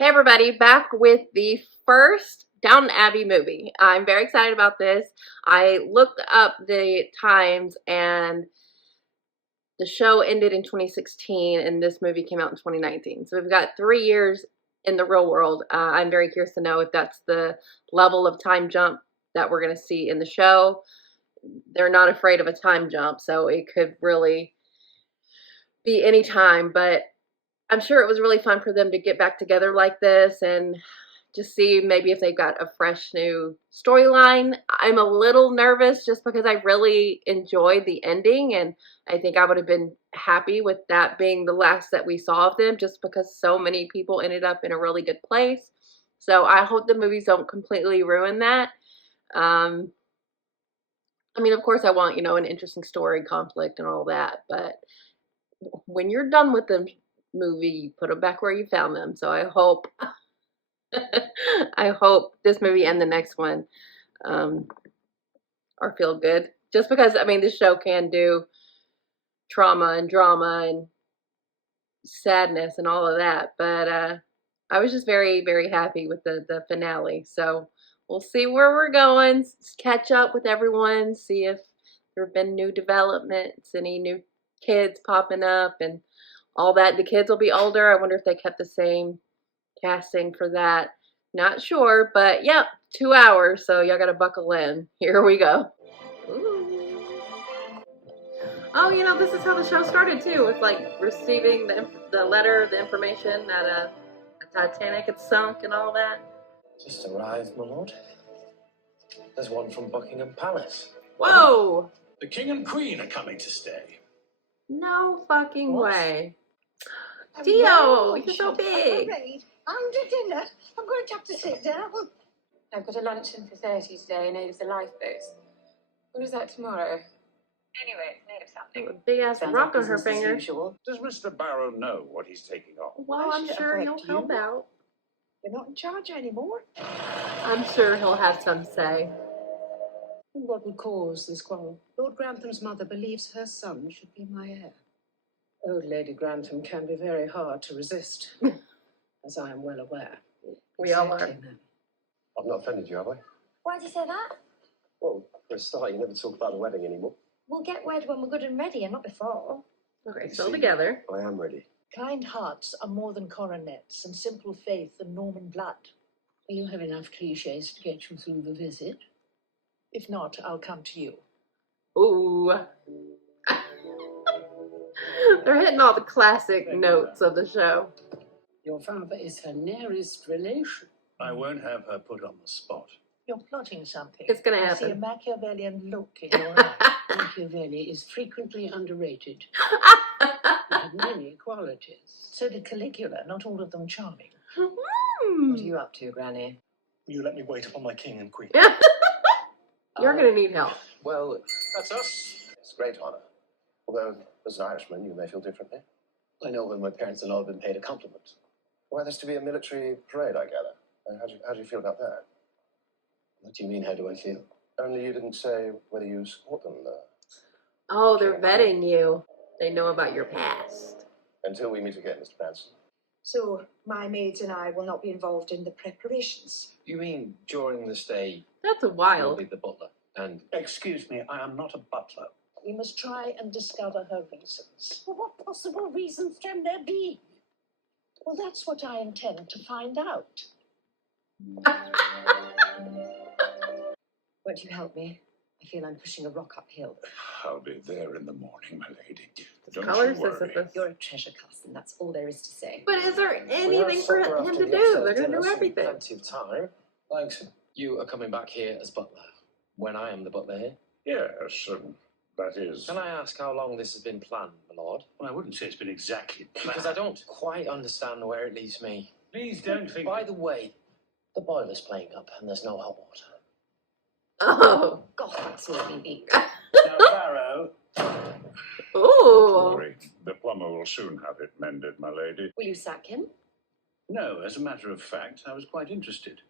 Hey everybody, back with the first Downton Abbey movie. I'm very excited about this. I looked up the times and the show ended in 2016 and this movie came out in 2019. So we've got 3 years in the real world. I'm very curious to know if that's the level of time jump that we're going to see in the show. They're not afraid of a time jump, so it could really be any time, but I'm sure it was really fun for them to get back together like this and just see maybe if they've got a fresh new storyline. I'm a little nervous just because I really enjoyed the ending, and I think I would have been happy with that being the last that we saw of them just because so many people ended up in a really good place. So I hope the movies don't completely ruin that. I mean, of course I want, an interesting story, conflict, and all that, but when you're done with the movie, you put them back where you found them. So I hope I hope this movie and the next one are feel good. Just because, I mean, this show can do trauma and drama and sadness and all of that. But I was just very, very happy with the finale. So we'll see where we're going, catch up with everyone, see if there have been new developments, any new kids popping up and all that. The kids will be older. I wonder if they kept the same casting for that. Not sure, but yeah, 2 hours, so y'all gotta buckle in. Here we go. Ooh. Oh, this is how the show started too, with like receiving the letter, the information that a Titanic had sunk and all that. Just arrived, my lord. There's one from Buckingham Palace. Whoa! The King and Queen are coming to stay. No fucking way. Dio, Dio, you're so big. Under dinner, I'm going to have to sit down. I've got a luncheon for 30 today in aid of the lifeboats. What is that tomorrow? Anyway, it's made of something. A big ass rock on her business as finger. usual. Does Mr. Barrow know what he's taking on? Well, I'm sure he'll help out. You're not in charge anymore. I'm sure he'll have some say. What would cause this quarrel? Lord Grantham's mother believes her son should be my heir. Old Lady Grantham can be very hard to resist, as I am well aware. We all are. Exactly, ma'am. I've not offended you, have I? Why'd you say that? Well, for a start, you never talk about the wedding anymore. We'll get wed when we're good and ready, and not before. Okay, still together. I am ready. Kind hearts are more than coronets, and simple faith than Norman blood. You have enough cliches to get you through the visit. If not, I'll come to you. Ooh. They're hitting all the classic notes of the show. Your father is her nearest relation. I won't have her put on the spot. You're plotting something. It's gonna I see a happen. Machiavellian look in your eye. Machiavelli is frequently underrated. He had many qualities. So did Caligula, not all of them charming. What are you up to, Granny? Will you let me wait upon my King and Queen? You're gonna need help. Well, That's us. it's a great honour. Although, as an Irishman, you may feel differently. I know when my parents-in-law have been paid a compliment. Well, there's to be a military parade, I gather. How do you feel about that? What do you mean, how do I feel? Only you didn't say whether you support them, Oh, they're vetting you. They know about your past. until we meet again, Mr. Branson. So, my maids and I will not be involved in the preparations. You mean during the stay, That's you'll wild. be the butler? And Excuse me, I am not a butler. We must try and discover her reasons. Well, what possible reasons can there be? Well, that's what I intend to find out. Won't you help me? I feel I'm pushing a rock uphill. I'll be there in the morning, my lady. Don't Color you worry. Sisyphus. You're a treasure, cousin. That's all there is to say. But is there we have anything for supper him after to the do? officer They're gonna dinner, do so everything. Plenty of time. Thanks. You are coming back here as butler when I am the butler here. Yes, that is. Can I ask how long this has been planned, my lord? Well, I wouldn't say it's been exactly planned. Because I don't quite understand where it leaves me. Please don't think. By the way, the boiler's playing up and there's no hot water. Oh. God, that's all we need. Now, Barrow. Ooh. Sorry, the plumber will soon have it mended, my lady. Will you sack him? No, as a matter of fact, I was quite interested.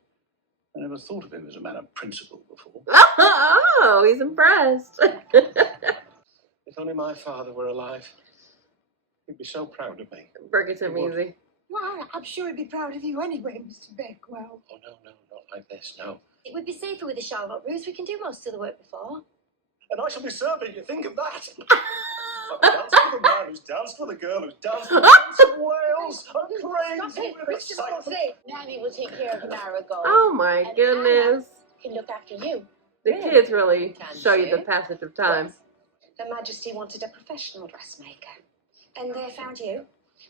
I never thought of him as a man of principle before. Oh, he's impressed. If only my father were alive, he'd be so proud of me. Break it to me easy. Well, I'm sure he'd be proud of you anyway, Mr. Bakewell. Oh, no, not like this, no. It would be safer with the Charlotte Ruth. We can do most of the work before. And I shall be serving you, think of that. I've danced with a man who's danced with a girl who's danced with the Prince of Wales. I'm crazy with excitement. Nanny will take care of Marigold. Oh my and goodness. Anna can look after you. The kids really show you the passage of time. Her Majesty wanted a professional dressmaker. And they found you?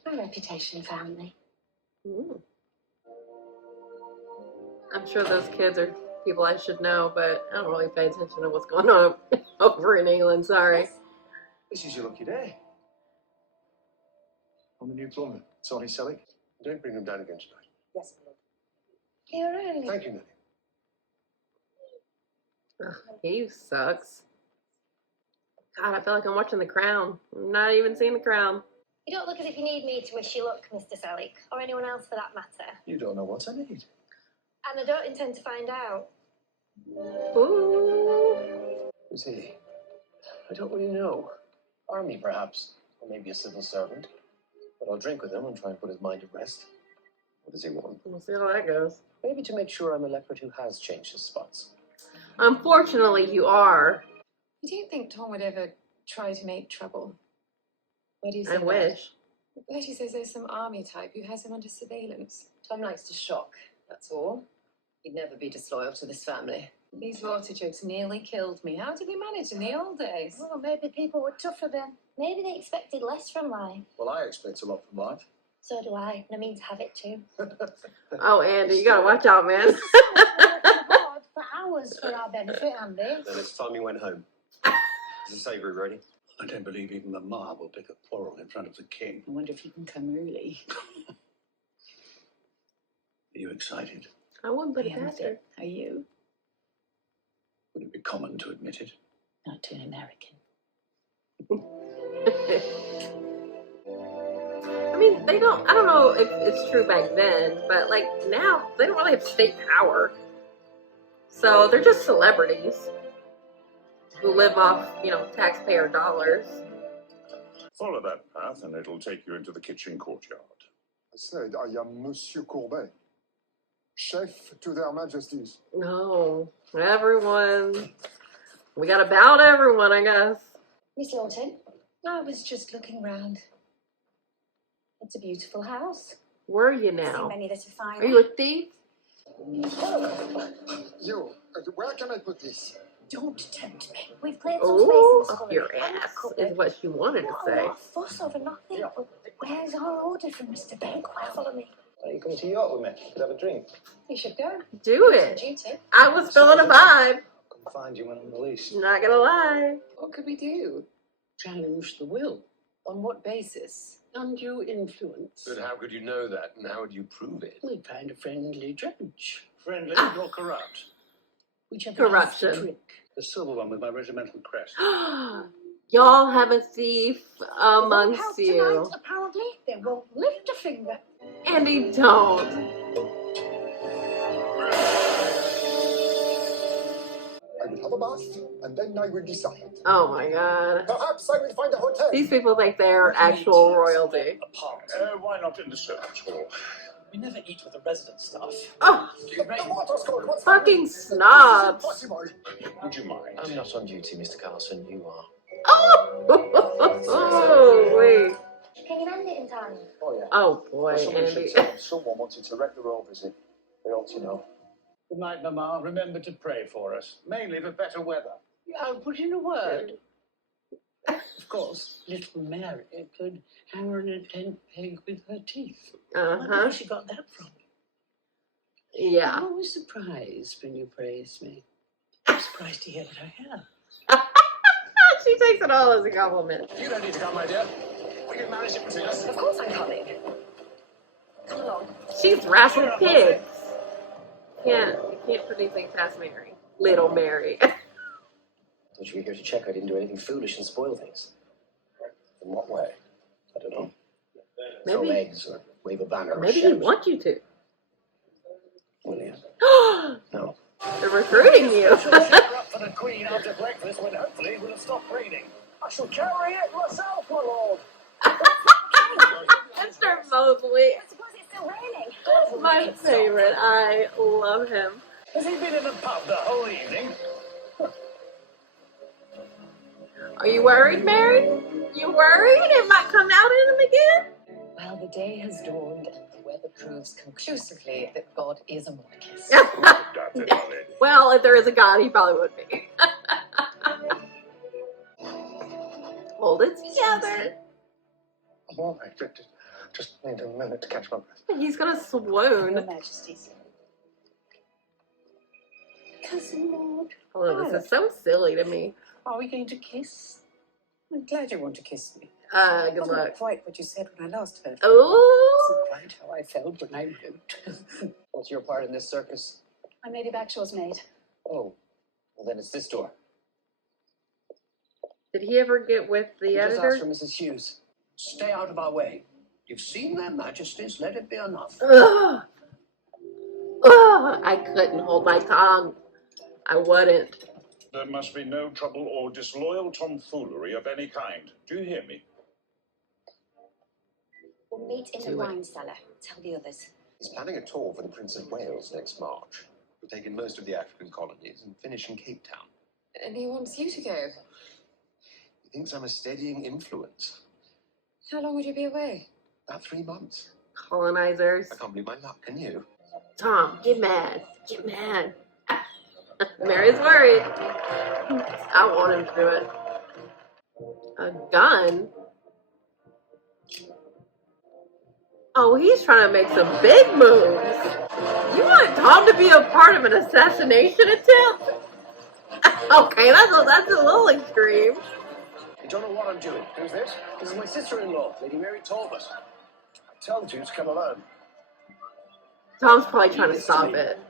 My reputation found me. Ooh. I'm sure those kids are people I should know, but I don't really pay attention to what's going on over in England, sorry. Yes. This is your lucky day. I'm the new plumber, Sonny Selleck. Don't bring them down again tonight. Yes, my lord. You're early. Thank you, Nanny. Ugh, he sucks. God, I feel like I'm watching The Crown. I'm not even seeing The Crown. You don't look as if you need me to wish you luck, Mr. Selleck, or anyone else for that matter. You don't know what I need. And I don't intend to find out. Ooh. Who's he? I don't really know. Army, perhaps. Or maybe a civil servant. But I'll drink with him and try and put his mind at rest. What does he want? We'll see how that goes. Maybe to make sure I'm a leopard who has changed his spots. Unfortunately, you are. You don't think Tom would ever try to make trouble? Where do you say I that? wish. Bertie says there's some army type who has him under surveillance. Tom likes to shock, that's all. He'd never be disloyal to this family. These water jokes nearly killed me. How did we manage in the old days? Well, maybe people were tougher then. Maybe they expected less from life. Well, I expect a lot from life. So do I, and I mean to have it too. Oh, Andy, you gotta watch out, man. Hard for hours for our benefit, Andy. Then it's time you went home. Is the savoury ready? I don't believe even Mamma will pick a quarrel in front of the king. I wonder if he can come early. Are you excited? I wouldn't put I it am past her. Are you? Would it be common to admit it? Not to an American. I mean, they don't, I don't know if it's true back then, but like now, they don't really have state power. So they're just celebrities who live off, you know, taxpayer dollars. Follow that path and it'll take you into the kitchen courtyard. I said I am Monsieur Courbet, chef to their majesties. No, everyone. We gotta bow to everyone, I guess. Miss Lawton, I was just looking round. It's a beautiful house. Where are you Seen now? many that are fine. Are you a thief? You, where can I put this? Don't tempt me. We've cleared some Ooh, space in the up your scullery and the ass cupboard. is what she wanted to Not a say. lot of fuss over nothing. Yeah. But where's our order from Mr. Bakewell? Follow me. Are you coming to York with me? Could have a drink. You should go. Do It's it. your duty. I was feeling a vibe. Come find you when I'm released. Not gonna lie. What could we do? Challenge the will. On what basis? Undue influence. But how could you know that, and how would you prove it? We find a friendly judge. Friendly or corrupt? Whichever has the Corruption. trick. The silver one with my regimental crest. Y'all have a thief They won't amongst help you. tonight, apparently. They won't lift a finger. Andy, don't. I will have a bath, and then I will decide. Oh my god. Perhaps I will find a hotel. These people think they're actual royalty. Why not in the servants' hall? We never eat with the resident staff. Oh, The water's cold. What's fucking happening? This is snobs. impossible. Would you mind? I'm not on duty, Mr. Carlson. You are. Oh, wait. Can you mend it in time? Oh, yeah. Oh boy, Someone Andy. should tell them someone wanted to wreck the royal visit. They ought to know. Good night, Mamma. Remember to pray for us, mainly for better weather. I'll put in a word. Of course, little Mary could hammer in a tent peg with her teeth. I wonder Uh-huh. where she got that from. Yeah. I'm always surprised when you praise me. I'm surprised to hear that I have. She takes it all as a compliment. You don't need to come, my dear. We can manage it between us. Of course I'm coming. Come along. She's wrestling pigs. You can't put anything past Mary. Little Mary. Thought you were here to check I didn't do anything foolish and spoil things. In what way? I don't know. Throw Maybe, eggs or wave a banner. or maybe he shout. wants you to. Will you? No. They're recruiting you. Up for the Queen after breakfast when hopefully it will have stopped raining. I shall carry it myself, my lord. Mr. Mosley. I suppose raining. My favorite. I love him. Has he been in the pub the whole evening? Are you worried, Mary? You worried it might come out in him again? Well, the day has dawned, and the weather proves conclusively that God is a monarchist. Well, if there is a God, he probably would be. Hold it together. I'm all right. Just need a minute to catch my breath. He's gonna swoon. Your Majesties. Cousin Maud. Oh, this is so silly to me. Are we going to kiss? I'm glad you want to kiss me. Good Wasn't luck. quite what you said when I last heard. Ooh. Wasn't quite how I felt when I wrote. What's your part in this circus? I'm Lady Bagshaw's maid. Oh, well then it's this door. Did he ever get with the Just editor? ask for Mrs. Hughes. Stay out of our way. You've seen their majesties. Let it be enough. Ugh. Ugh. I couldn't hold my tongue. I wouldn't. There must be no trouble or disloyal tomfoolery of any kind. Do you hear me? We'll meet in the wine cellar. Tell the others. He's planning a tour for the Prince of Wales next March. We'll take in most of the African colonies and finish in Cape Town. And he wants you to go. He thinks I'm a steadying influence. How long would you be away? About 3 months. Colonizers. I can't believe my luck, can you? Tom, get mad. Get mad. Mary's worried. I want him to do it. A gun? Oh, he's trying to make some big moves. You want Tom to be a part of an assassination attempt? Okay, that's a little extreme. You don't know what I'm doing. Who's this? This is my sister-in-law, Lady Mary Talbot. I told you to come alone. Tom's probably trying to stop it.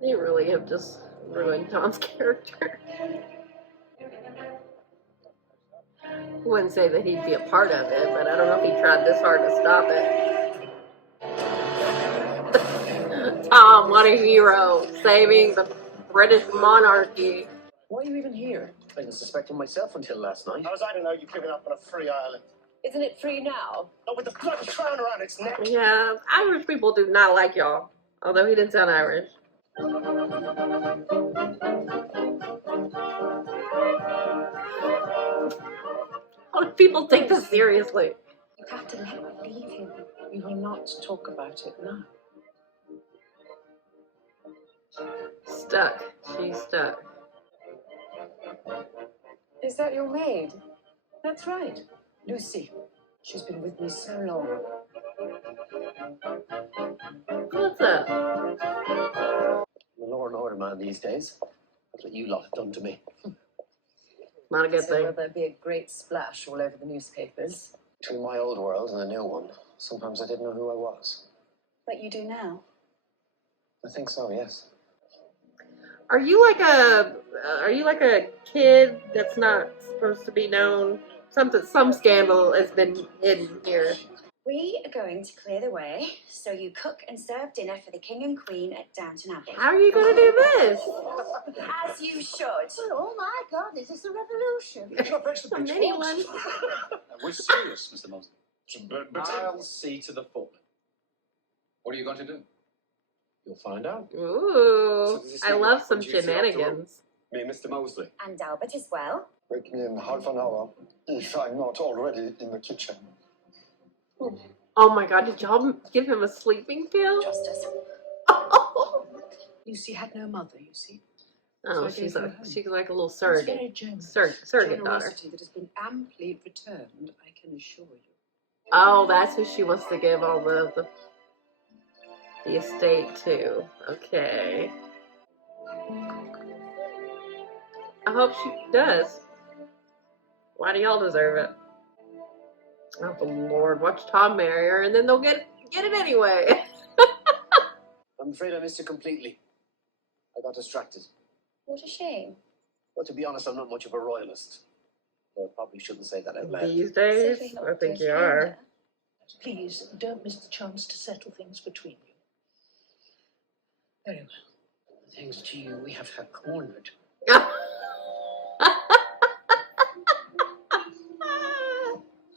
They really have just ruined Tom's character. I wouldn't say that he'd be a part of it, but I don't know if he tried this hard to stop it. Tom, what a hero, saving the British monarchy. Why are you even here? I didn't suspect it myself until last night. How was I to know you've given up on a free island? Isn't it free now? Not with the bloody crown around its neck. Yeah, Irish people do not like y'all. Although he didn't sound Irish. How do people take this seriously? You have to let me leave him. We will not talk about it now. Stuck. She's stuck. Is that your maid? That's right. Lucy. She's been with me so long. What's up? I'm a law and order man these days. That's what you lot have done to me. Not a good So thing. will there be a great splash all over the newspapers? Between my old world and the new one, sometimes I didn't know who I was. But you do now. I think so, yes. Are you like a kid that's not supposed to be known? Some scandal has been hidden here. We are going to clear the way, so you cook and serve dinner for the King and Queen at Downton Abbey. How are you gonna do this? As you should. Oh my God, is this a revolution? Can I fetch the A mini one. We're serious, Mr. Mosley. But I'll see to the foreman. What are you going to do? You'll find out. Ooh, this I is love like some when you see after all. shenanigans. Me and Mr. Mosley. And Albert as well. Wake me in half an hour, if I'm not already in the kitchen. Oh my God, did y'all give him a sleeping pill? Trust us. Lucy had no mother, you see. Oh, So I gave her home. she's like a little It's surrogate, very generous. surrogate daughter. Generosity that has been amply returned, I can assure you. Oh, that's who she wants to give all the estate to. Okay. I hope she does. Why do y'all deserve it? Oh, the Lord. Watch Tom marry her, and then they'll get it anyway. I'm afraid I missed it completely. I got distracted. What a shame. But to be honest, I'm not much of a royalist. Though I probably shouldn't say that out loud. These days, Certainly not I think good you are. either. Please, don't miss the chance to settle things between you. Very well. Thanks to you, we have her cornered.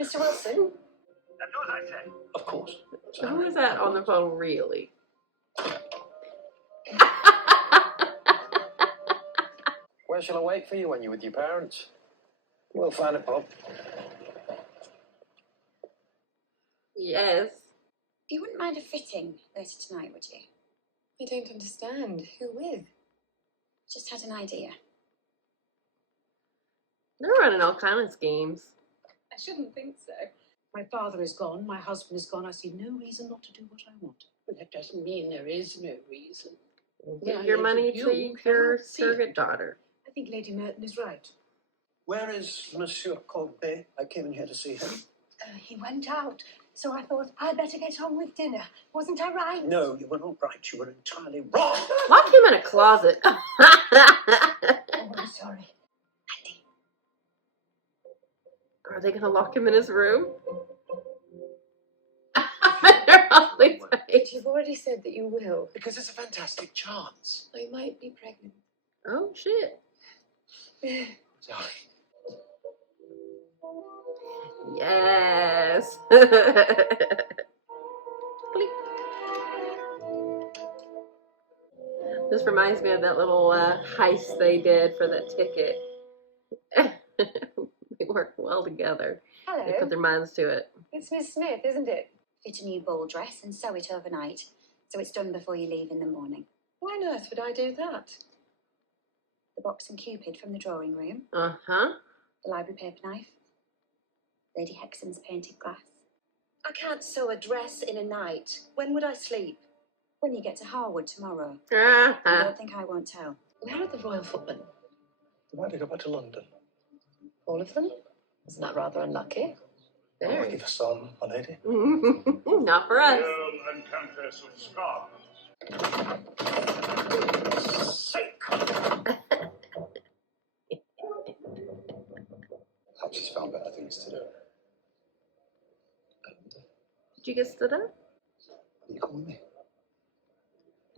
Mr. Wilson? That's what I said. Of course. Who is that on the phone, really? Where shall I wait for you when you're with your parents? We'll find a pub. Yes. You wouldn't mind a fitting later tonight, would you? I don't understand. Who with? Just had an idea. They're running all kinds of schemes. I shouldn't think so. My father is gone, my husband is gone. I see no reason not to do what I want. But that doesn't mean there is no reason. Give your money to your surrogate daughter. I think Lady Merton is right. Where is Monsieur Colbert? I came in here to see him. He went out, so I thought I'd better get on with dinner. Wasn't I right? No, you were not right. You were entirely wrong. Lock him in a closet. Oh, I'm sorry. Are they gonna lock him in his room? They're always But you've already said that you will. Because it's a fantastic chance. I might be pregnant. Oh shit. Sorry. Yes. This reminds me of that little heist they did for that ticket. They work well together. Hello. They put their minds to it. It's Miss Smith, isn't it? Fit a new ball dress and sew it overnight, so it's done before you leave in the morning. Why on earth would I do that? The box and cupid from the drawing room. Uh-huh. The library paper knife. Lady Hexam's painted glass. I can't sew a dress in a night. When would I sleep? When you get to Harwood tomorrow. Uh-huh. I don't think I won't tell. Where are the royal footmen? Why did I go back to London? All of them? Isn't that rather unlucky? Lucky for some, my lady. Not for us. Earl and Countess of Scarlet. Perhaps she's found better things to do. Did you get stood up? Are you calling me?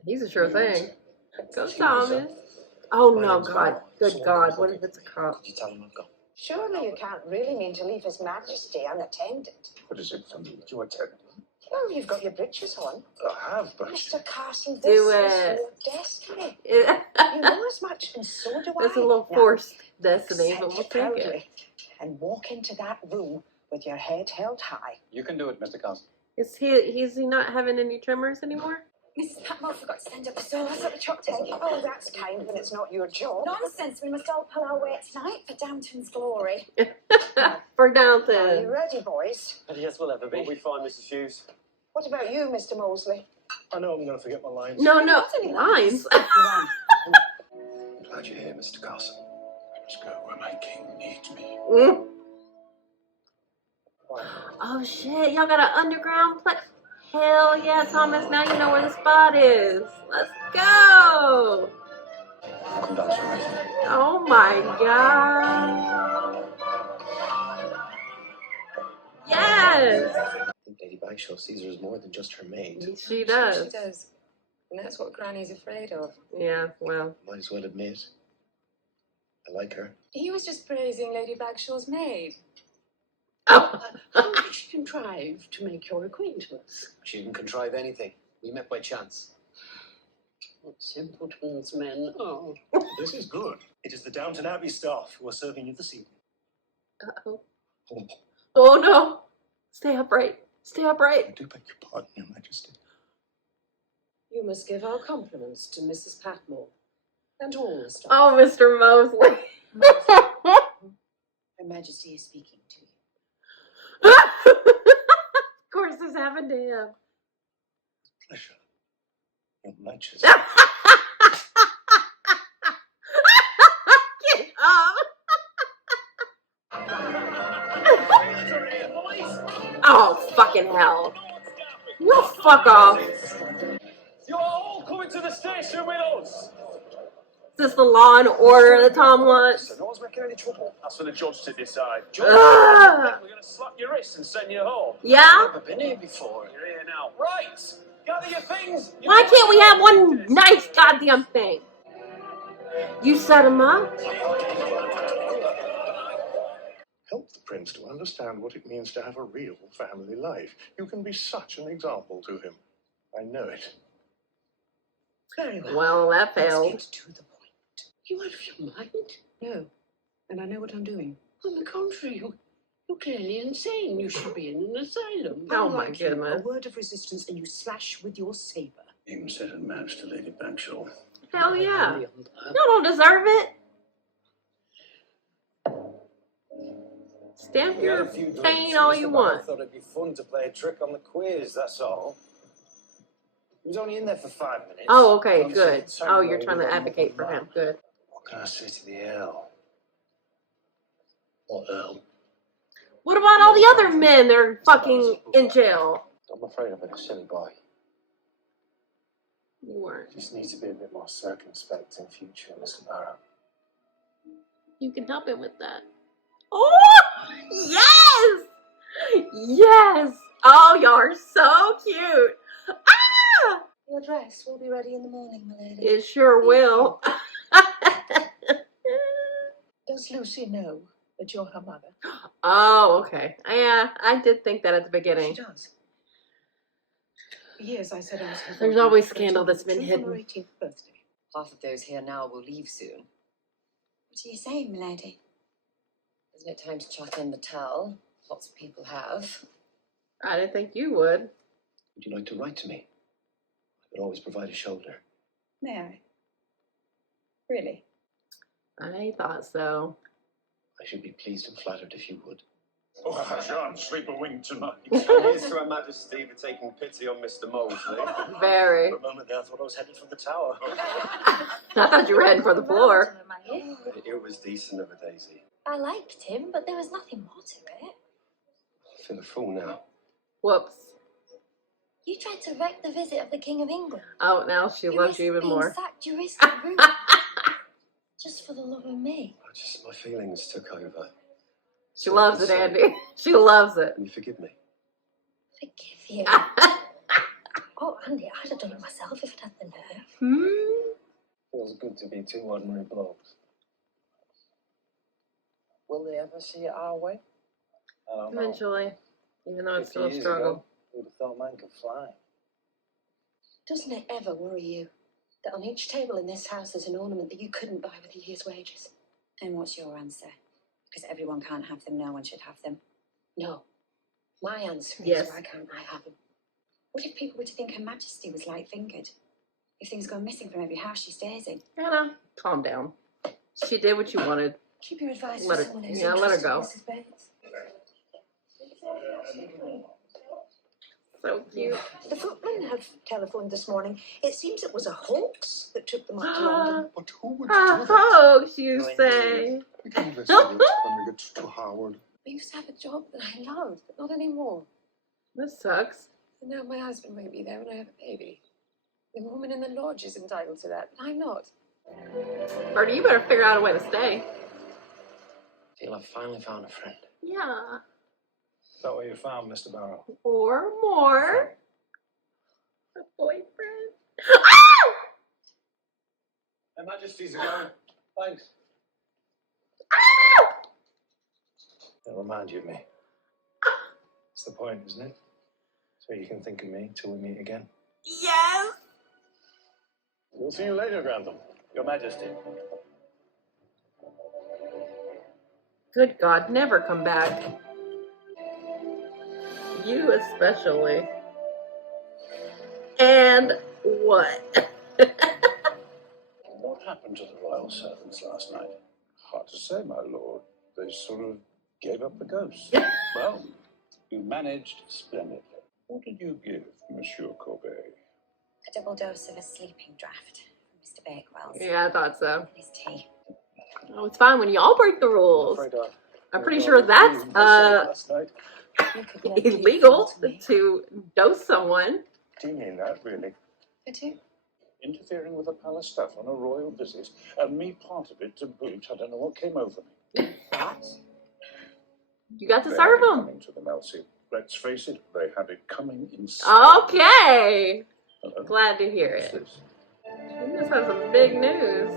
He's a sure thing. Go, Thomas. Oh no, God. Good God. What if it's a cop? Did you tell him I've gone? Surely you can't really mean to leave His Majesty unattended. What is it for me to attend? Well, you've got your breeches on. I have, but... Mr. Carson, this Do is it. your destiny. Yeah. You know as much, and so do That's I. a little Now, forced destiny, accept but we'll it take it. proudly and walk into that room with your head held high. You can do it, Mr. Carson. Is he not having any tremors anymore? Mrs. Patmore forgot to send up the sauce at the choc table. Oh, that's kind when it's not your job. Nonsense, we must all pull our weight tonight for Downton's glory. For Are you Downton. ready, boys? Yes, we'll ever be. We'll be fine, Mrs. Hughes. What about you, Mr. Mosley? I know I'm going to forget my lines. No, Not any lines. I'm glad you're here, Mr. Carson. I must go where my king needs me. Oh shit, y'all got an underground place? Hell yeah, Thomas, now you know where the spot is. Let's go! Come downstairs. Oh my god. Yes! I think Lady Bagshaw sees her as more than just her maid. She does. She does. And that's what Granny's afraid of. Yeah, well. Might as well admit. I like her. He was just praising Lady Bagshaw's maid. Oh. How did she contrive to make your acquaintance? She didn't contrive anything. We met by chance. What simpletons men are. This is good. It is the Downton Abbey staff who are serving you this evening. Uh-oh. Oh no! Stay upright. Stay upright. I do beg your pardon, Your Majesty. You must give our compliments to Mrs. Patmore and all the staff. Oh, Mr. Mosley. Her Majesty is speaking to you. Of course, this happened to him. Pleasure. Your Majesty. Get up. Oh, fucking hell. You fuck off. You are all coming to the station with us. Is this the Law and Order that Tom wants? So no one's making any trouble. That's for the judge to decide. Judge, Ah. we're going to slap your wrist and send you home. Yeah? Never been here before. You're here now. Right. Gather your things. Why can't we have one nice goddamn thing? You set him up? Help them. Prince to understand what it means to have a real family life. You can be such an example to him. I know it. Very well. Well, that failed. Let's get to the point. You out of your mind? No. And I know what I'm doing. On the contrary, you're clearly insane. You should be in an asylum. Oh my Unlike you, goodness. a word of resistance and you slash with your saber. Even set a match to Lady Bagshaw. Hell yeah. Y'all don't deserve it. Stamp We had your a few drinks, pain all Mr. you Barrow want. thought it'd be fun to play a trick on the quiz, that's all. He was only in there for 5 minutes. Oh, okay, Don't good. say Oh, no, you're trying we to got him advocate up for on the him. map. Good. What can I say to the Earl? What Earl? What about all the other men that are fucking in jail? I'm afraid I've been a silly boy. You weren't. Just need to be a bit more circumspect in future, Mr. Barrow. You can help him with that. Oh, yes! Yes! Oh, y'all are so cute. Ah! Your dress will be ready in the morning, my lady. It sure will. Does Lucy know that you're her mother? Oh, okay. Yeah, I did think that at the beginning. She does. For years I said I was her There's daughter, always but I scandal told her that's the been truth hidden. on her 18th birthday. Half of those here now will leave soon. What are you saying, milady? Isn't it time to chuck in the towel? Lots of people have. I didn't think you would. Would you like to write to me? I could always provide a shoulder. May I? Really? I thought so. I should be pleased and flattered if you would. Oh, I shan't sleep a wink tonight. Here's to Her Majesty for taking pity on Mr. Molesley. Very. For a moment there, I thought I was headed for the tower. I thought you were heading for the floor. It was decent of a Daisy. I liked him, but there was nothing more to it. I feel a fool now. Whoops. You tried to wreck the visit of the King of England. Oh, now she You loves risked you even being more. sacked, you risked ruin. Just for the love of me. My feelings took over. She loves it, Andy. She loves it. Can you forgive me? Forgive you. Oh, Andy, I'd have done it myself if I'd had the nerve. Feels good to be two ordinary blokes. Will they ever see it our way? I don't know. Eventually. Even though it's 50 still a years struggle. ago, who'd have thought man could fly? Doesn't it ever worry you that on each table in this house there's an ornament that you couldn't buy with a year's wages? And what's your answer? Because everyone can't have them, no one should have them. No. My answer Yes. is, why can't I have them? What if people were to think Her Majesty was light-fingered? If things go missing from every house she stays in? Anna, calm down. She did what you wanted. Keep your advice Let for her- someone who's yeah, let her interested, go. Mrs. Bates. So cute. The footmen have telephoned this morning. It seems it was a hoax that took them up to London. But who would A do that? hoax, you say? We can investigate when we get to Howard. I used to have a job that I loved, but not anymore. This sucks. And now my husband won't be there when I have a baby. The woman in the lodge is entitled to that, but I'm not. Bertie, you better figure out a way to stay. I feel I've finally found a friend. Yeah. Is that what you found, Mr. Barrow? Or more. A boyfriend. Her Majesty's again. Thanks. It'll remind you of me. That's the point, isn't it? So you can think of me till we meet again. Yes. We'll see you later, Grantham. Your Majesty. Good God, never come back. You especially. And what? What happened to the royal servants last night? Hard to say, my lord. They sort of gave up the ghost. Well, you managed splendidly. What did you give, Monsieur Courbet? A double dose of a sleeping draught from Mr. Bakewell's. Yeah, I thought so. And his tea. Oh, it's fine when y'all break the rules. I'm afraid I'm pretty sure that's last night. illegal to dose someone. Do you mean that, really? I do. Interfering with a palace staff on a royal visit, and me part of it to boot. I don't know what came over me. What? You got to They serve had it them. coming to them, Elsie. Let's face it, they had it coming in. Okay. Hello? Glad to hear What's it. this? You must have some big news.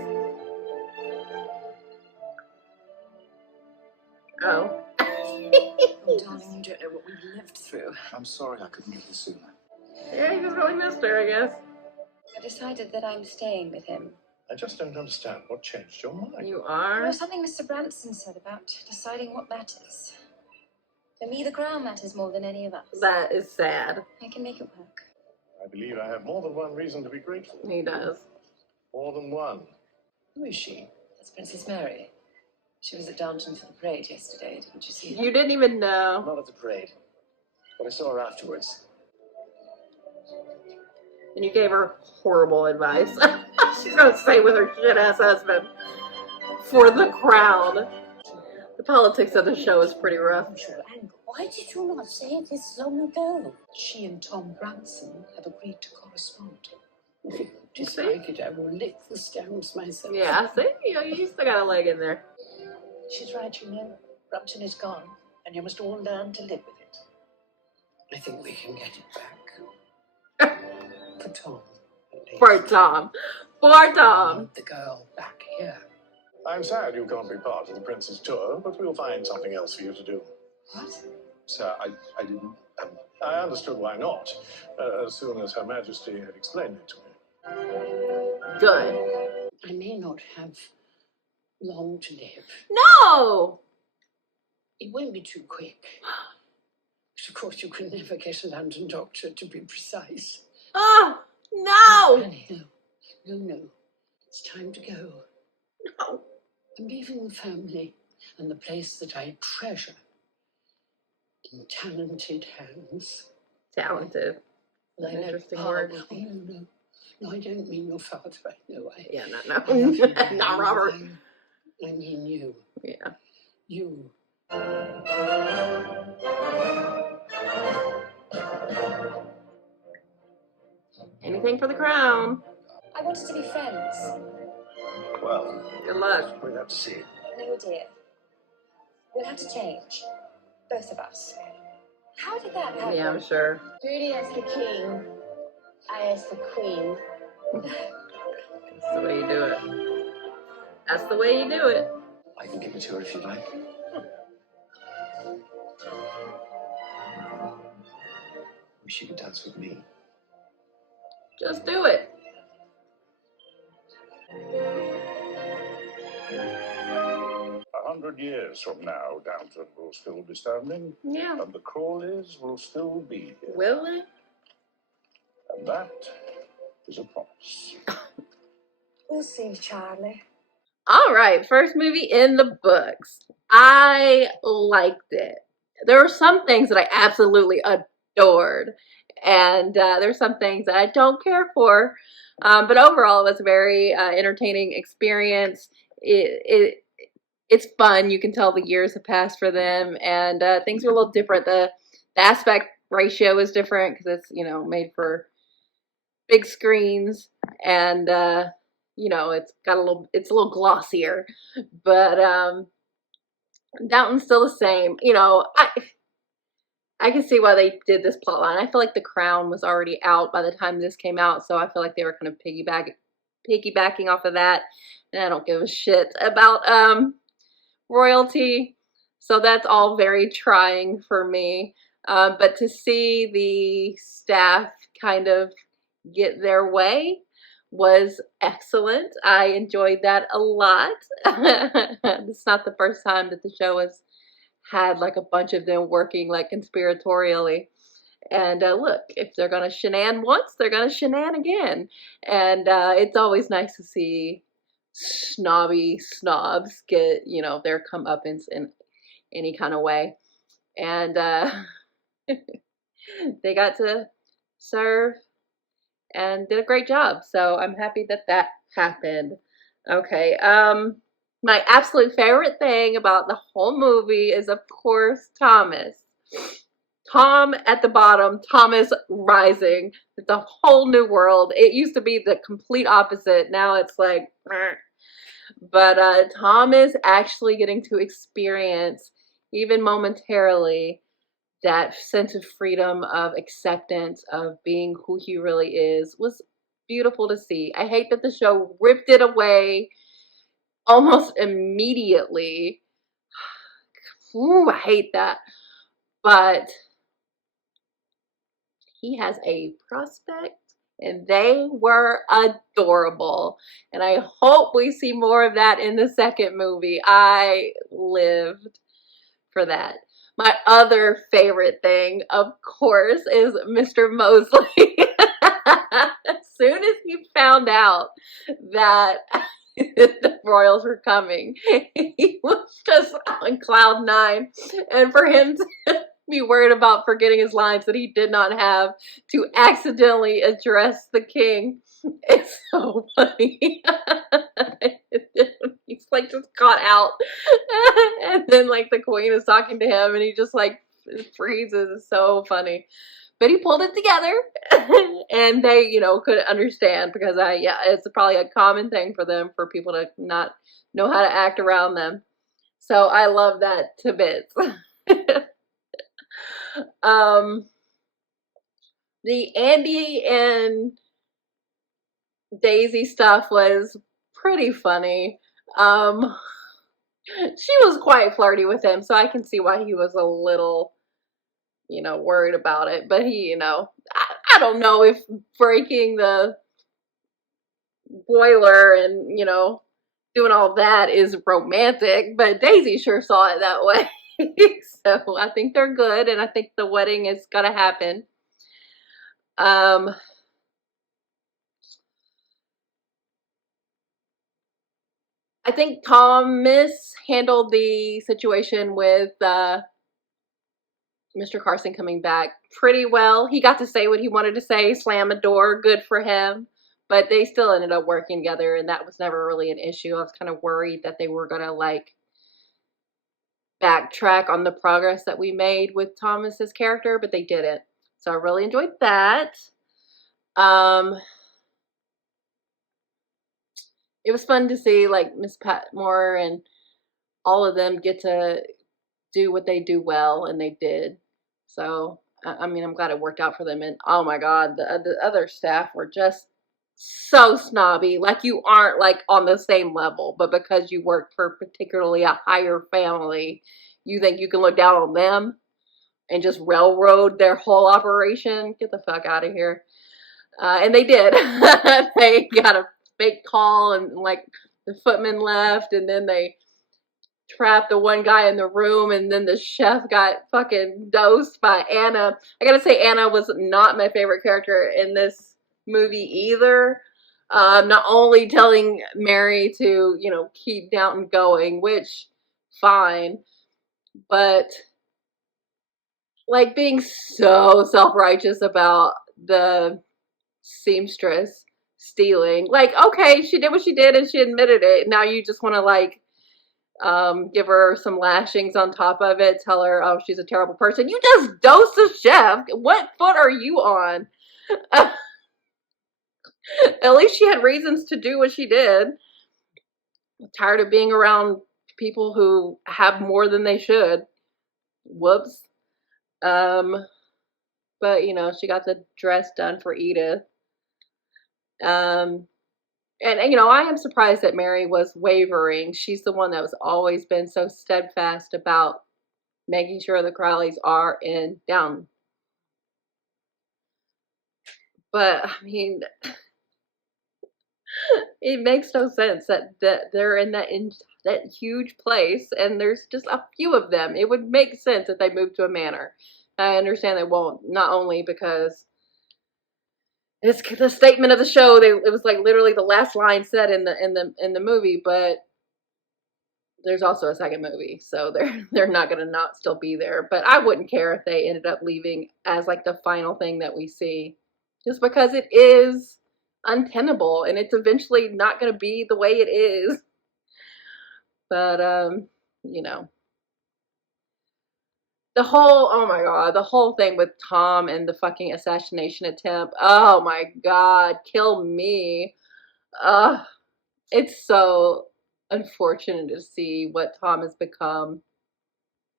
Oh. Darling, you don't know what we've lived through. I'm sorry I couldn't get here sooner. Yeah, he just really missed her, I guess. I decided that I'm staying with him. I just don't understand what changed your mind. You You are? know, something Mr. Branson said about deciding what matters. For me, the crown matters more than any of us. That is sad. I can make it work. I believe I have more than one reason to be grateful. He does. More than one. Who is she? That's Princess Mary. She was at Downton for the parade yesterday. Didn't you see her? You didn't even know. Not at the parade, but I saw her afterwards. And you gave her horrible advice. She's gonna stay with her shit-ass husband for the crown. The politics of the show is pretty rough. Why did you not say this long ago? She and Tom Branson have agreed to correspond. If you see? dislike it, I will lick the stones myself. Yeah, see? You still got a leg in there. She's right, you know. Brampton is gone, and you must all learn to live with it. I think we can get it back. For Tom. at least. For Tom. For Tom. Want the girl back here. I'm sad you can't be part of the Prince's tour, but we'll find something else for you to do. What? Sir, I didn't. I understood why not, as soon as Her Majesty had explained it to me. Good. I may not have long to live. No! It won't be too quick. But of course, you can never get a London doctor to be precise. Oh, no! Annie, no. It's time to go. No. I'm leaving the family and the place that I treasure in talented hands. Talented. I know Interesting Papa word. will be- No, I don't mean your father. I know. Yeah, I love you, no. Not Robert. I mean you. Yeah. You. Anything for the crown. I wanted to be friends. Well, Good luck. we'll have to see. No, dear. We'll have to change. Both of us. How did that happen? Yeah, I'm sure. Judy as the king, I as the queen. That's the way you do it. That's the way you do it. I can give it to her if you'd like. Wish you could dance with me. Just do it. 100 years from now, Downton will still be standing, Yeah. and the Crawleys will still be here. Will it? And that is a promise. We'll see, Charlie. All right, first movie in the books. I liked it. There were some things that I absolutely adored, and there's some things that I don't care for. But overall, it was a very entertaining experience. It's fun. You can tell the years have passed for them, and things are a little different. The aspect ratio is different because it's made for big screens, and it's a little glossier. But Downton's still the same. I can see why they did this plot line. I feel like The Crown was already out by the time this came out, so I feel like they were kind of piggybacking off of that. And I don't give a shit about royalty, so that's all very trying for me. But to see the staff kind of get their way was excellent. I enjoyed that a lot. It's not the first time that the show has had like a bunch of them working like conspiratorially. And look, if they're gonna shenan once, they're gonna shenan again. And it's always nice to see snobs get their comeuppance in any kind of way. And they got to serve and did a great job, so I'm happy that happened. Okay, my absolute favorite thing about the whole movie is, of course, Thomas. Tom at the bottom, Thomas rising. It's a whole new world. It used to be the complete opposite. Now it's like, but Tom is actually getting to experience, even momentarily, that sense of freedom, of acceptance, of being who he really is. Was beautiful to see. I hate that the show ripped it away almost immediately. Ooh, I hate that. but he has a prospect, and they were adorable. And I hope we see more of that in the second movie. I lived for that. My other favorite thing, of course, is Mr. Mosley. As soon as he found out that the royals were coming, he was just on cloud nine. And for him to be worried about forgetting his lines that he did not have, to accidentally address the king, it's so funny. He's like just caught out. And then like the queen is talking to him and he just like freezes. It's so funny. But he pulled it together and they, you know, couldn't understand because yeah, it's probably a common thing for them, for people to not know how to act around them. So I love that to bits. The Andy and Daisy stuff was pretty funny. She was quite flirty with him, so I can see why he was a little, you know, worried about it. But he, you know, I don't know if breaking the boiler and, you know, doing all that is romantic, but Daisy sure saw it that way. So I think they're good, and I think the wedding is gonna happen. I think Thomas handled the situation with Mr. Carson coming back pretty well. He got to say what he wanted to say, slam a door, good for him. But they still ended up working together, and that was never really an issue. I was kind of worried that they were gonna like backtrack on the progress that we made with Thomas's character, but they didn't. So I really enjoyed that. It was fun to see like Miss Patmore and all of them get to do what they do well, and they did. So I mean, I'm glad it worked out for them. And oh my God, the other staff were just so snobby. Like you aren't like on the same level, but because you work for particularly a higher family, you think you can look down on them and just railroad their whole operation. Get the fuck out of here. And they did. They got a fake call, and like the footman left, and then they trapped the one guy in the room, and then the chef got fucking dosed by Anna. I gotta say, Anna was not my favorite character in this movie either. Not only telling Mary to, you know, keep Downton going, which fine, but like being so self-righteous about the seamstress stealing. Like, okay, she did what she did and she admitted it. Now you just want to like give her some lashings on top of it, tell her, oh, she's a terrible person. You just dosed the chef. What foot are you on? At least she had reasons to do what she did. I'm tired of being around people who have more than they should. Whoops. But you know, she got the dress done for Edith. And you know, I am surprised that Mary was wavering. She's the one that was always been so steadfast about making sure the Crowleys are in Downton. But I mean, it makes no sense that they're in that huge place and there's just a few of them. It would make sense if they moved to a manor. I understand they won't, not only because it's the statement of the show. It was like literally the last line said in the movie, but there's also a second movie, so they're not gonna not still be there. But I wouldn't care if they ended up leaving as like the final thing that we see, just because it is untenable and it's eventually not gonna be the way it is. But you know, the whole, oh my God, the whole thing with Tom and the fucking assassination attempt. Oh my God, kill me. It's so unfortunate to see what Tom has become,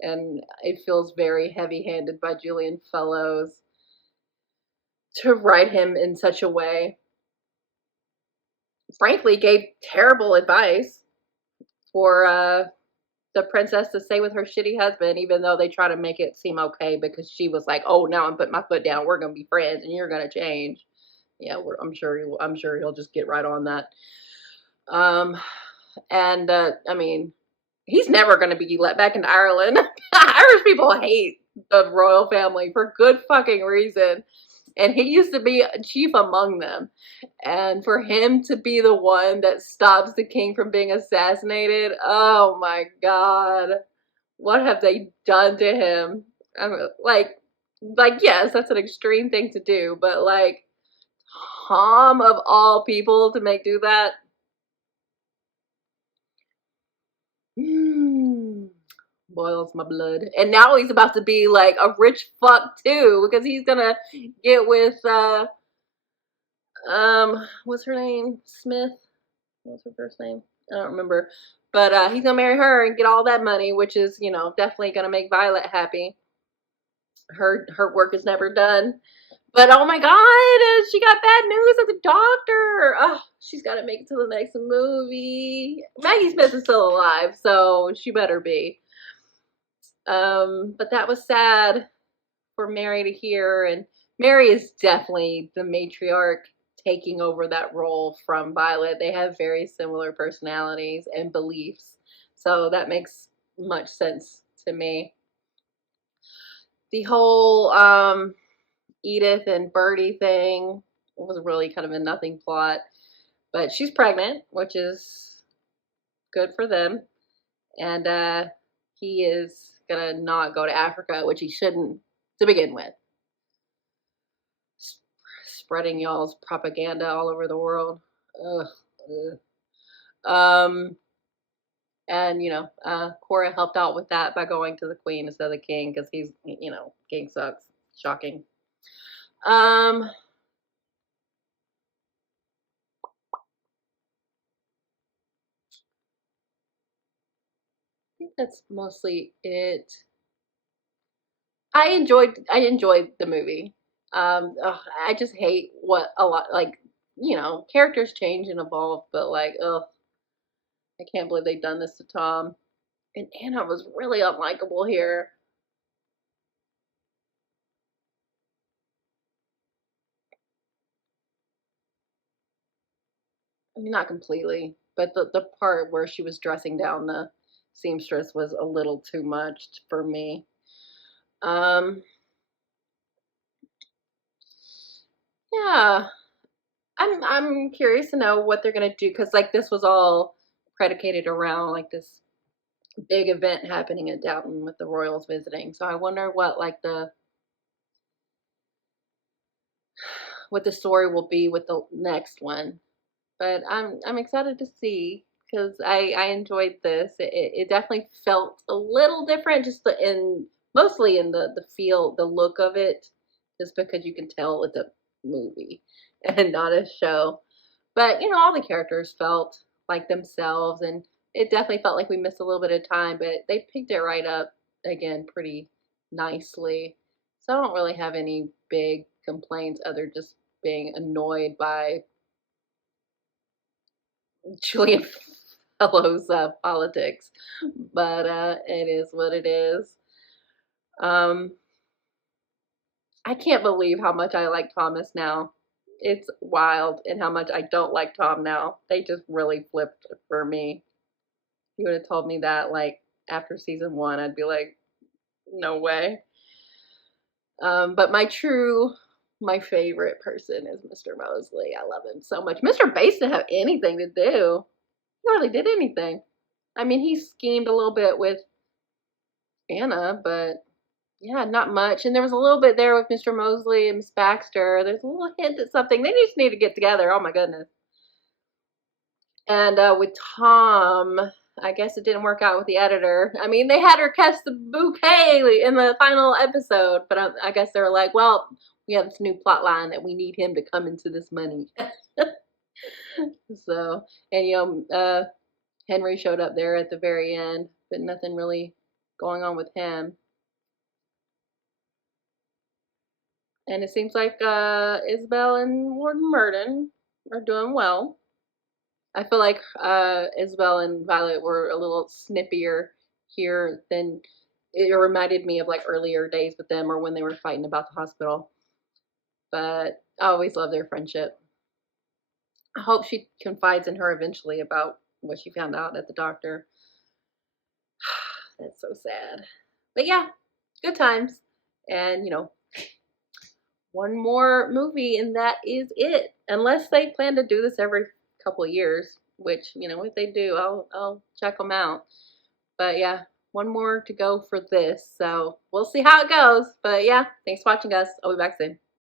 and it feels very heavy-handed by Julian Fellows to write him in such a way. Frankly, gave terrible advice for the princess to stay with her shitty husband, even though they try to make it seem okay because she was like, "Oh, now I'm putting my foot down. We're gonna be friends, and you're gonna change." Yeah, I'm sure he will. I'm sure he'll just get right on that. And I mean, he's never gonna be let back into Ireland. Irish people hate the royal family for good fucking reason. And he used to be chief among them. And for him to be the one that stops the king from being assassinated, oh my God. What have they done to him? I mean, like, yes, that's an extreme thing to do, but like, Tom of all people to make do that? Boils my blood. And now he's about to be like a rich fuck too, because he's gonna get with what's her name? Smith? What's her first name? I don't remember. But he's gonna marry her and get all that money, which is, you know, definitely gonna make Violet happy. Her work is never done. But oh my God, she got bad news at the doctor. Oh, she's got to make it to the next movie. Maggie Smith is still alive, so she better be. But that was sad for Mary to hear, and Mary is definitely the matriarch taking over that role from Violet. They have very similar personalities and beliefs, so that makes much sense to me. The whole Edith and Bertie thing was really kind of a nothing plot, but she's pregnant, which is good for them, and he is gonna not go to Africa, which he shouldn't to begin with. Spreading y'all's propaganda all over the world. Ugh. And you know, Cora helped out with that by going to the queen instead of the king because he's, you know, king sucks. Shocking. I think that's mostly it. I enjoyed the movie. I just hate what a lot, like, you know, characters change and evolve, but like, ugh, I can't believe they've done this to Tom. And Anna was really unlikable here. I mean, not completely, but the part where she was dressing down the seamstress was a little too much for me. Yeah, I'm curious to know what they're gonna do because like this was all predicated around like this big event happening at Downton with the royals visiting. So I wonder what the story will be with the next one. But I'm excited to see because I enjoyed this. It definitely felt a little different, just mostly in the feel, the look of it, just because you can tell it's a movie and not a show. But you know, all the characters felt like themselves, and it definitely felt like we missed a little bit of time, but they picked it right up again pretty nicely. So I don't really have any big complaints other just being annoyed by Julian Fellows politics, but it is what it is. I can't believe how much I like Thomas now. It's wild, and how much I don't like Tom now. They just really flipped for me. If you would have told me that like after season 1, I'd be like, no way. But my favorite person is Mr. Mosley. I love him so much. Mr. Bates didn't have anything to do. He hardly did anything. I mean, he schemed a little bit with Anna, but yeah, not much. And there was a little bit there with Mr. Mosley and Miss Baxter. There's a little hint at something. They just need to get together. Oh my goodness. And with Tom, I guess it didn't work out with the editor. I mean, they had her catch the bouquet in the final episode, but I guess they were like, well, we have this new plot line that we need him to come into this money. So, and you know, Henry showed up there at the very end, but nothing really going on with him. And it seems like Isabel and Lord Murden are doing well. I feel like Isabel and Violet were a little snippier here, then it reminded me of like earlier days with them or when they were fighting about the hospital. But I always love their friendship. I hope she confides in her eventually about what she found out at the doctor. That's so sad. But yeah, good times. And, you know, one more movie and that is it. Unless they plan to do this every couple of years, which, you know, if they do, I'll check them out. But yeah, one more to go for this. So we'll see how it goes. But yeah, thanks for watching, guys. I'll be back soon.